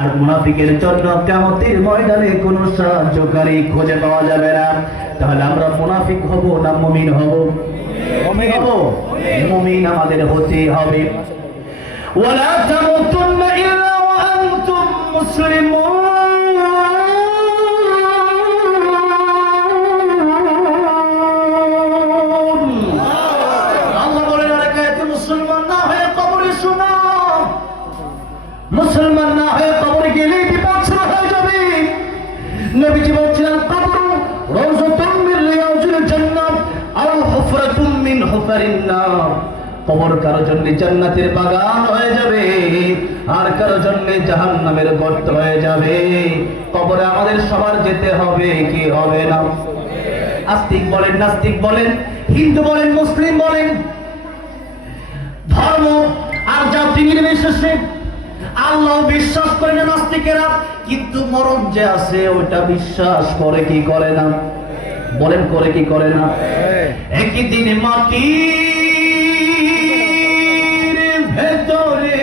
আর মুনাফিকের জন্য কিয়ামতের ময়দানে কোনো সাহায্যকারী খুঁজে পাওয়া যাবে না। তাহলে আমরা মুনাফিক হব না মুমিন হব? মুমিন হব। মুমিন আমাদের হতে হবে। ওয়ালা তামুতুন্না ইল্লা ওয়া আনতুম মুসলিমুন। আল্লাহ বলেন আয়াতে মুসলমান না হয়ে কবরে শোনা, মুসলমান না হয়ে কবরে গেলে বিপদ শুরু হয়ে যাবে। নবীজি বলছিলেন কবর রাউযাতুম মিন রিয়াজিল জান্নাত আও হুফরাতুম মিন হুফারিন নার। কবর কারো জন্য জান্নাতের বাগান হয়ে যাবে, আর কারো জন্য জাহান্নামের গর্ত হয়ে যাবে। কবরে আমাদের সবার যেতে হবে কি হবে না? আস্তিক বলেন, নাস্তিক বলেন, হিন্দু বলেন, মুসলিম বলেন, ধর্ম আর জাতি নির্বিশেষে আল্লাহ বিশ্বাস করে না নাস্তিকেরা, কিন্তু মরণ যে আছে ওইটা বিশ্বাস করে কি করে না? বলেন করে কি করে না? একই দিনে মাটির ভেতরে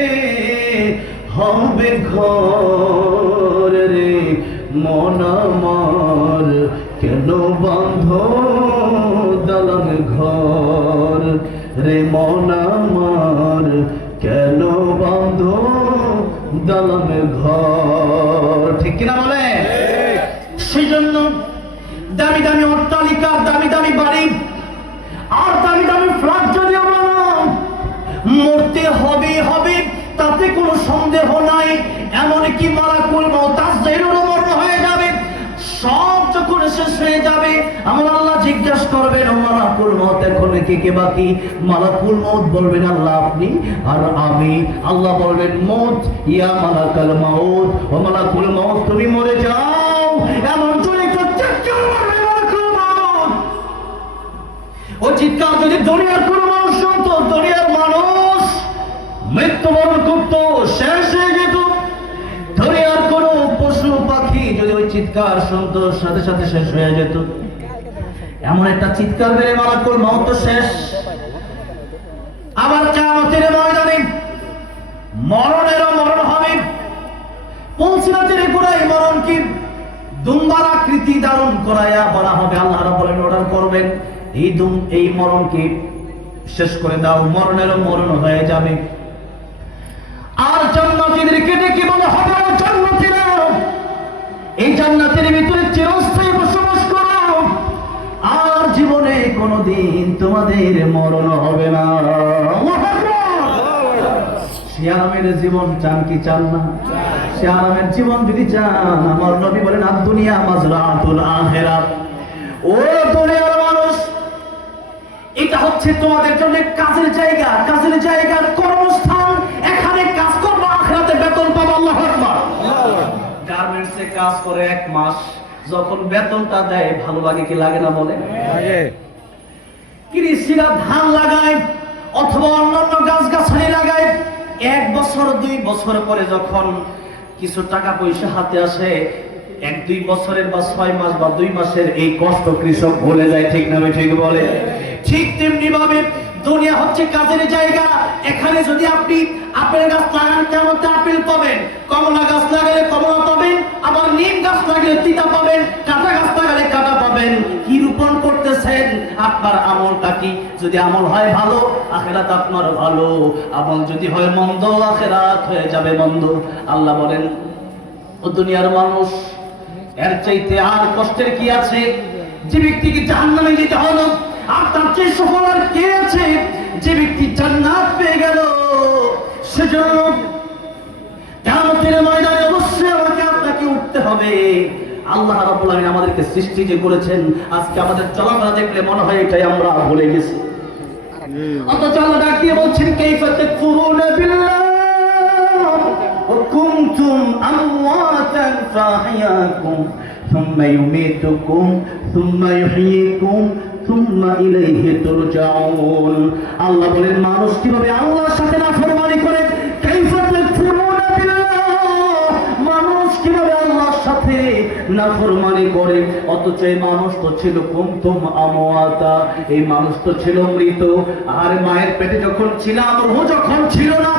হবে ঘর রে, মন আমার কেন বন্ধ দালান ঘর রে, মন আমার কেন বন্ধ দালান ঘর। ঠিক কিনা বলে? সেই জন্য দামি দামি অট্টালিকা, দামি দামি বাড়ি আর দামি দামি ফ্ল্যাট যদি আমরা মরতে হবে হবে তাতে কোনো সন্দেহ নাই। এমনকি মালাকুল মউত তাসজিলুর মরণ হয়ে যাবে, সব যখন শেষ হয়ে যাবে আমার আল্লাহ জিজ্ঞাসা করবেন ও মালাকুল মউত এখন কে কে বাকি? মালাকুল মউত বলবেন আল্লাহ আপনি আর আমি। আল্লাহ বলবেন মউত ইয়া মালাকুল মউত, ও মালাকুল মউত তুমি মরে যাও। এমন জোরে চিৎকার মারবে মালাকুল মউত। ও চিৎকার যদি দুনিয়ার কোনো মানুষ শুনতো, দুনিয়ার মানুষ মৃত্যুবরণ করত, শেষ হয়ে যেত। দুনিয়ার কোনো পশু পাখি যদি ওই চিৎকার শুনতো সাথে সাথে শেষ হয়ে যেত। এমন একটা চিৎকার বেড়ে মালাকুল মউত তো শেষ। আবার কিয়ামতের ময়দানে মরণেরও মরণ হবে। পুলসিরাতের গোড়ায় মরণ কি দুম্বার আকৃতি ধারণ করাইয়া বলা হবে, আল্লাহ বলেন অর্ডার করবেন এই মরণকে শেষ করে দাও, মরণেরও মরণ হয়ে যাবে। আর জান্নাতীদেরকে ডেকে বলা হবে জান্নাতীরা এই জান্নাতের ভিতরে চিরস্থায়ী বসবাস করো, আর জীবনে কোনোদিন তোমাদের মরণ হবে না। সে আরামের জীবন চান কি চান না? সে আরামের জীবন যদি চান, আমার নবী বলেন আদ-দুনিয়া মাজরাতুল আখিরাহ। ও দুনিয়ার মানুষ, এটা হচ্ছে তোমাদের জন্য কাজের জায়গা, কাজের জায়গার কর্মস্থান। এখানে কাজ করবে, আখিরাতে বেতন পাবো। আল্লাহু আকবার। গার্মেন্টসে কাজ করে 1 মাস, যখন বেতনটা দেয় ভালো লাগে কি লাগে না? বলে লাগে। কৃষিরা ধান লাগায় অথবা অন্যান্য গাছগাছালি লাগায়, 1 বছর 2 বছর পরে যখন কিছু টাকা পয়সা হাতে আসে, 1-2 বছরের বা 6 মাস বা 2 মাসের এই কষ্ট কৃষক ভুলে যায়। ঠিক না? ঠিক বলে। ঠিক তেমনি ভাবে দুনিয়া হচ্ছে কাজের জায়গা। এখানে যদি আপনি আপেল গাছ লাগান কিয়ামতে আপেল পাবেন, কমলা গাছ লাগালে কমলা পাবেন, আবার নিম গাছ লাগালে তিতা পাবেন, কাঁটা গাছ লাগালে কাঁটা পাবেন। কি রোপণ করতেছেন? আপনার আমলটা কি? যদি আমল হয় ভালো, আখিরাত আপনার ভালো। আমল যদি হয় মন্দ, আখিরাত হয়ে যাবে মন্দ। আল্লাহ বলেন ও দুনিয়ার মানুষ, এর চাইতে আর কষ্টের কি আছে? যে ব্যক্তিকে জাহান্নামে যেতে হলো, আর তার চেয়ে সফল আর কে আছে? যে ব্যক্তি জান্নাত পেয়ে গেল। সেজন্য কিয়ামতের ময়দানে অবশ্যই আমাকে আপনাকে উঠতে হবে। আল্লাহ রাব্বুল আলামিন আমাদেরকে সৃষ্টি যে করেছেন, আজকে আমাদের চলাফেরা দেখলে মনে হয় এটাই আমরা ভুলে গেছি। অথচ আল্লাহ ডাক দিয়ে বলছেন কাইফা তাকফুরুনা বিল্লাহ ওয়া কুনতুম আমওয়াতান ফাহিয়াকুম সুম্মা ইউমীতুকুম সুম্মা ইউহয়ীকুম সুম্মা ইলাইহি তুরজাউন। আল্লাহ বলেন মানুষ কিভাবে আল্লাহর সাথে নাফরমানি করে, কাইফা তাকফুরুনা বিল্লাহ, মানুষ কিভাবে আল্লাহর সাথে নাফরমানি করে। অথচ এই মানুষ তো ছিল কুনতুম আমওয়াতা, এই মানুষ তো ছিল মৃত। আর মায়ের পেটে যখন ছিলাম, রুহ যখন ছিল না,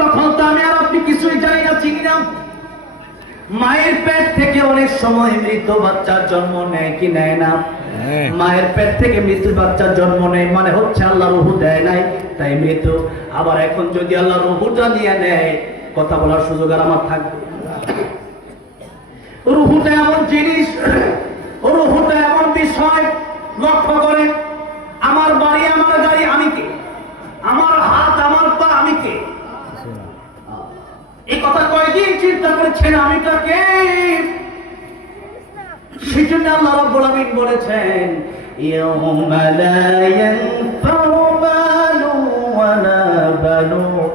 তখন তো আমি আর আপনি কিছুই জানি না। মায়ের পেট থেকে অনেক সময় মৃত বাচ্চার জন্ম নেয় কি নেয় না? মায়ের পেট থেকে মৃত্যু বাচ্চার জন্ম নেয়, মানে হচ্ছে আল্লাহ রূহ দেয় নাই তাই মৃত। আবার এখন যদি আল্লাহ রূহটা নিয়ে নেয়, কথা বলার সুযোগ আর আমার থাকবে? রূহটা এমন জিনিস, রূহটা এমন বিষয়, লক্ষ্য করে আমার বাড়ি আমার গাড়ি আমি কে, আমার হাত আমার পা আমি কে, এই কথা কয়দিন চিন্তা করেছেন আমি কাকে? সেজন্য আল্লাহ রাব্বুল আলামিন বলেছেন ইয়াউমা লা ইয়ানফাউ মালু ওয়ালা বানুন